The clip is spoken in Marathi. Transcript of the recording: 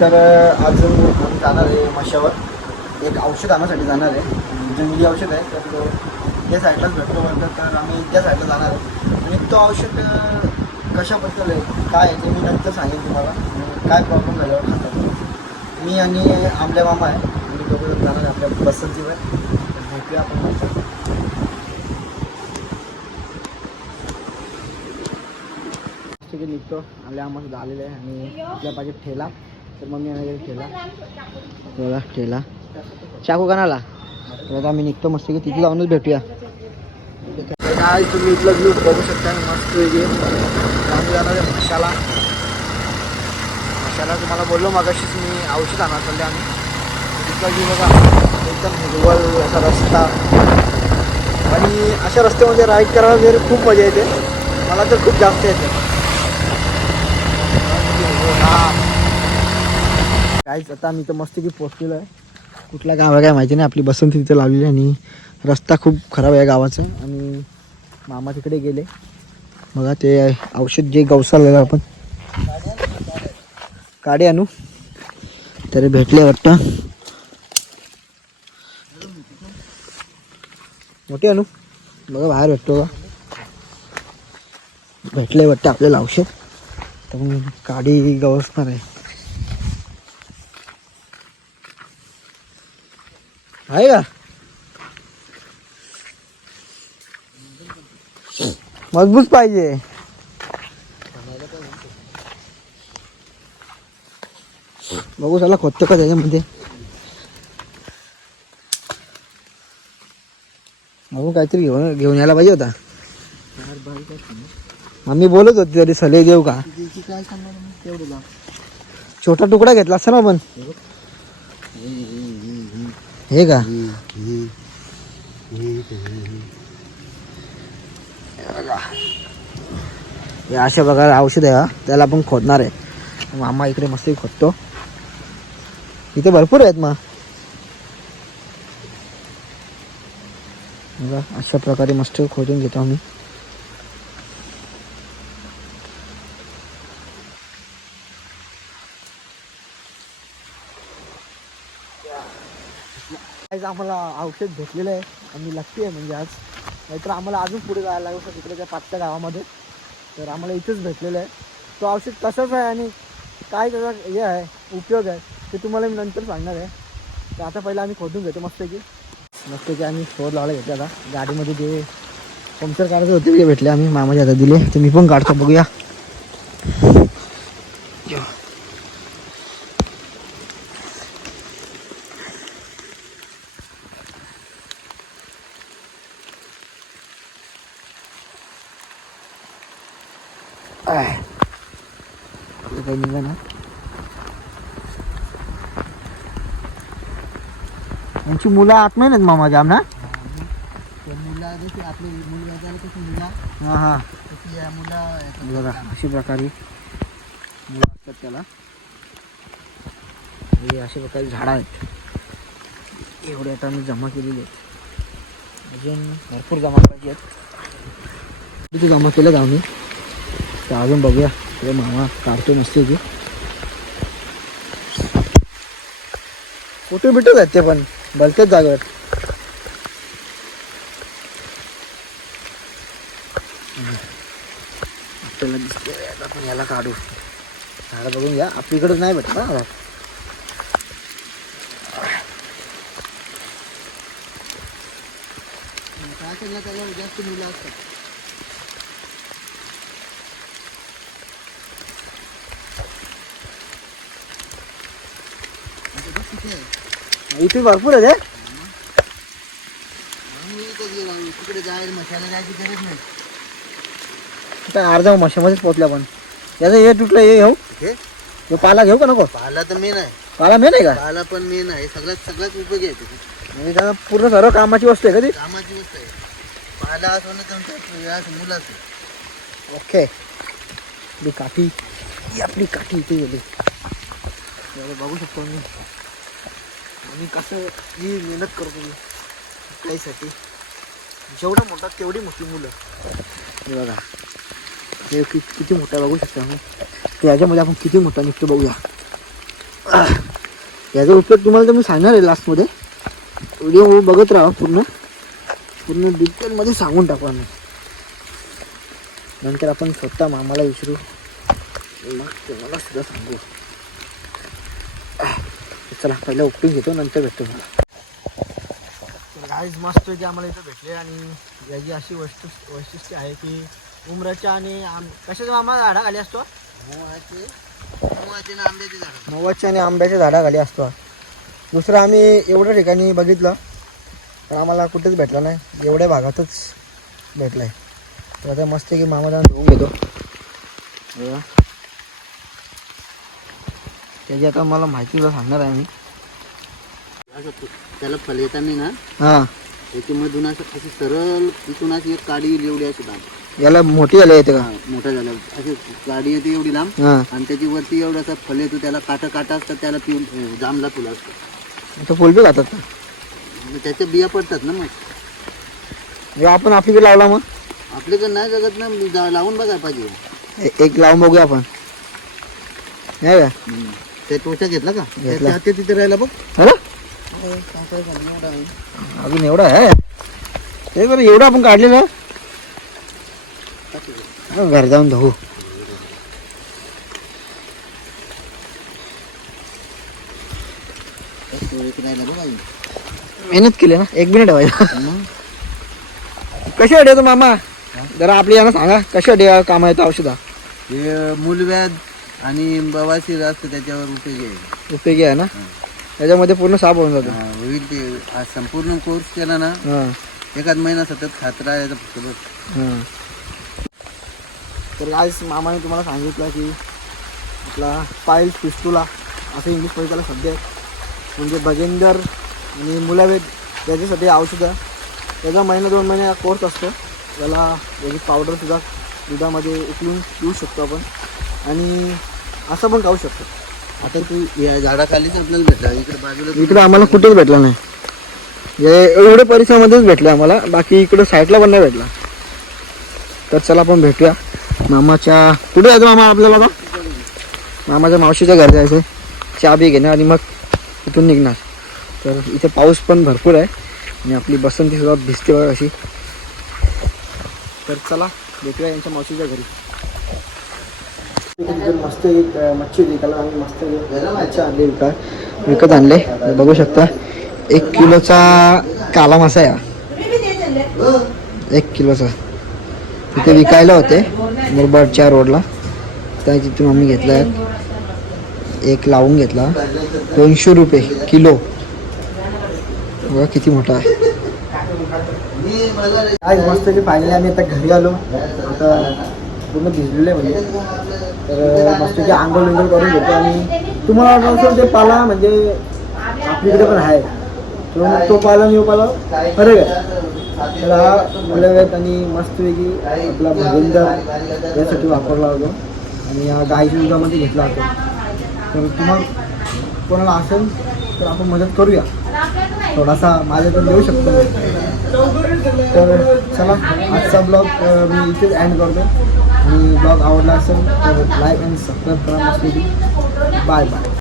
तर आज आम्ही जाणार आहे मशावर. एक औषध आणण्यासाठी जाणार आहे. जंगली औषध आहे. तर तो त्या साईडलाच भेटतो म्हणतात तर आम्ही त्या साईडला जाणार आहे. आणि तो औषध कशाबद्दल आहे? काय आहे ते मी नंतर सांगेन तुम्हाला. काय प्रॉब्लेम झाल्यावर खातात. मी आणि आमल्या मामा आहे. आणि दोघं जाणार आहे आपल्या बसंतीवर. भेटूया आपण ठीक आहे निघतो. आपल्या आम्हाला झालेलं आहे आणि आपल्या पाहिजे ठेला तर मग मी ठेला बघा ठेला चाकू तर आता आम्ही निघतो मस्त की तिथे जाऊनच भेटूया. काय तुम्ही इथलं व्ह्यू बघू शकता. मस्त वेगळी आम्ही जाणार आहे मशाला. मशाला तुम्हाला बोललो मागाशीच मी औषध आणा चालले आम्ही. तिथला व्ह्यू बघा. एकदम हिरवळ असा रस्ता. आणि अशा रस्त्यामध्ये राईड करायला वगैरे खूप मजा येते. मला तर खूप जास्त येते. काहीच आता आम्ही तर मस्त की पोचलेलो आहे. कुठल्या गाव आहे काय माहिती नाही. आपली बसंती तिथे लावलेली आहे आणि रस्ता खूप खराब आहे गावाचा. आणि मामा तिकडे गेले. बघा ते औषध जे गवसालेलं आपण. गाडी आणू. तरी भेटले वाटतं. मोठी आणू. बघा बाहेर भेटतो का भेटले वाटतं आपल्याला औषध. तर मग काडी गवसणार आहे. आहे का? मजबूत पाहिजे. बघू चला खोदतो का त्याच्यामध्ये? बघू काहीतरी घेऊन घेऊन यायला पाहिजे होता. आम्ही बोलत होती तरी सले देऊ का? छोटा तुकडा घेतला असता ना आपण? हे का? हे अशा प्रकारे औषध आहे हा. त्याला आपण खोदणार आहे. मामा इकडे मस्त खोदतो. इथे भरपूर आहेत मग. अशा प्रकारे मस्त खोदून घेतो आम्ही. आम्हाला औषध भेटलेलं आहे. आणि लागते आहे म्हणजे आज. नाहीतर आम्हाला अजून पुढे जायला लागलं सर तिकडे त्या पाचच्या गावामध्ये. तर आम्हाला इथेच भेटलेलं आहे. तो औषध कसाच आहे आणि काय त्याचा हे आहे उपयोग आहे ते तुम्हाला मी नंतर सांगणार आहे. तर आता पहिला आम्ही खोदून घेतो मस्तपैकी. मस्तपैकी आम्ही शोध लावला घेतला आता. गाडीमध्ये जे पंक्चर काढायचे होते ते भेटले आम्ही. मामाच्या हातात दिले. ते मी पण काढतो बघूया आय. आपलं काही निघा ना यांची मुलं आत्मा नाहीत मामा जाम ना? हां हां. बघा अशा प्रकारे मुलं असतात त्याला. हे अशा प्रकारे झाडं आहेत. एवढे आता मी जमा केलेले आहेत. अजून भरपूर जमा करायचे आहेत. किती जमा केलं आम्ही? तर अजून बघूया. ते मामा काढतो मस्त की कुठे भेटत आहेत ते पण? भलत्याच जागेवर. आपल्याला दिसते आपण याला काढू. झाडं बघून घ्या आपलीकडे नाही भेटत ना काय केलं त्याला? जास्त मुलं असतात. इथे भरपूर आहे तिकडे जायला मशाला जायची गरज नाही अर्धा मशामध्येच पण. याचं हे तुटलं हे घेऊ? हे? पाला घेऊ का नको? पाला तर मेन आहे. पाला मेन आहे का? पाला पण मेन आहे. सगळ्यात सगळ्यात उपयोगी आहे. म्हणजे त्याला पूर्ण सर्व कामाची वस्तू आहे कधी कामाची गोष्ट आहे. पाला असो ना तुमच्या मुलाचं ओके. आपली काठी. ही आपली काठी इथे गेली. बघू शकतो मी. आणि कसं ही मेहनत करतो मी त्यासाठी जेवढा मोठा तेवढी मोठी मुलं. हे बघा. हे कि किती मोठा बघू शकतो आम्ही तर याच्यामध्ये आपण किती मोठा निघतो बघूया. याचा उपयोग तुम्हाला तर मी सांगणार आहे लास्टमध्ये. व्हिडिओ बघत राहा पूर्ण. पूर्ण डिटेलमध्ये सांगून टाकू आम्ही. नंतर आपण स्वतः मामाला विचारू. मग तुम्हाला सुद्धा सांगू. चला पहिला उपटून घेतो नंतर भेटतो मला गाईज मस्त की आम्हाला इथं भेटले आणि याची अशी वस्तू वैशिष्ट्य आहे की उमराच्या आणि आम कशाच्या मामा झाडा खाली असतो? नव्वदच्या आणि आंब्याच्या झाडाखाली असतो. दुसरं आम्ही एवढ्या ठिकाणी बघितलं पण आम्हाला कुठेच भेटला नाही. एवढ्या भागातच भेटला आहे तर आता मस्त की मामा जाऊन धुवून घेतो. त्याची आता मला माहिती तुला सांगणार आहे मी. असं फ- त्याला फल येताना ना हां. त्याच्यामधून असं अशी सरळ तिथून अशी एक काडी येईल एवढी अशी लांब. याला मोठी झाली येते का? मोठा झाला. अशी काडी येते एवढी लांब. हां. आणि त्याची वरती एवढं असं फल येतो त्याला काटा काटा असतात त्याला पिऊन अं, जांभळा फुलं असतात खातात का? मग त्याच्या बिया पडतात ना मग. जेव्हा आपण आपलीकडे लावला मग? आपल्याकडे नाही जगत ना जा- लावून बघायला पाहिजे. ए- एक लावून बघूया आपण. नाही का? ते टोचा घेतला का? घेतला. त्या- ते तिथे राहिला बघ. अरे अजून. एवढा आहे? ते बरं एवढं आपण काढलेलं? हं, घरी जाऊन धुवू तो एक राहिला बघ अजून. मेहनत केली ना? एक मिनिट व्हायला मग कशी वाटते मामा? जरा आपली यांना सांगा कशी वाटे काम येतं औषधा? हे मूलव्याध आणि बवासीर असतं त्याच्यावर उपयोगी आहे. उपयोगी आहे ना? त्याच्यामध्ये पूर्ण साफ होऊन जातो. हा, होईल ते हा संपूर्ण कोर्स केला ना हां. एखाद महिना सतत खात राहायचं फक्त हां. तर आज मामाने तुम्हाला सांगितलं की आपला पाईल पिस्टुला असं इंग्लिशमध्ये त्याला सध्या आहे. म्हणजे बगेंदर आणि मुलावेद याच्यासाठी औषधं. त्याचा महिना दोन महिने कोर्स असतो. त्याला याची पावडरसुद्धा दुधामध्ये उकळून पिऊ शकतो आपण. आणि असं पण खाऊ शकतो. आता तू या झाडाखालीच आपल्याला भेटला इकडे बाजूला इकडे आम्हाला कुठेच भेटला नाही. हे एवढे परिसरामध्येच भेटलं आम्हाला बाकी इकडे साईडला पण नाही भेटला. तर चला आपण भेटूया. मामाच्या कुठे जायचं मामा आपल्याला आता मामाच्या मावशीच्या घरी जायचं चहा बी घेणार आणि मग इथून निघणार. तर इथे पाऊस पण भरपूर आहे आणि आपली बसंती सुद्धा भिजते बघा अशी तर चला भेटूया यांच्या मावशीच्या घरी. मस्त एक मच्छी विकायला आम्ही मस्त मच्छी आणली विकत. विकत आणले. बघू शकता एक किलोचा काला मासा या एक किलोचा. तिथे विकायला होते मुरबाडच्या रोडला. त्या तिथून आम्ही घेतला आहे एक लावून घेतला. दोनशे रुपये किलो. बघा किती मोठा आहे. आज मस्त की फायनली आम्ही आता घरी आलो. आता पूर्ण भिजलेलं आहे म्हणजे. तर मस्त की आंघोळ करून घेतो आणि तुम्हाला वाटत असेल ते पाला म्हणजे आपल्याकडे पण आहे. तर मग तो पाला मी पाला फरक आहे. तर हा आणि मस्तपैकी आपला भगिंदर यासाठी वापरला होतो. आणि या गाईच्या दुधामध्ये घेतला होता. तर तुम्हाला कोणाला असेल तर आपण मदत करूया. थोडासा माझ्याकडून देऊ शकतो तर चला आजचा ब्लॉग मी इथेच अँड करतो आणि ब्लॉग आवडला असेल तर लाईक आणि सबस्क्राईब करा मस्त बाय बाय.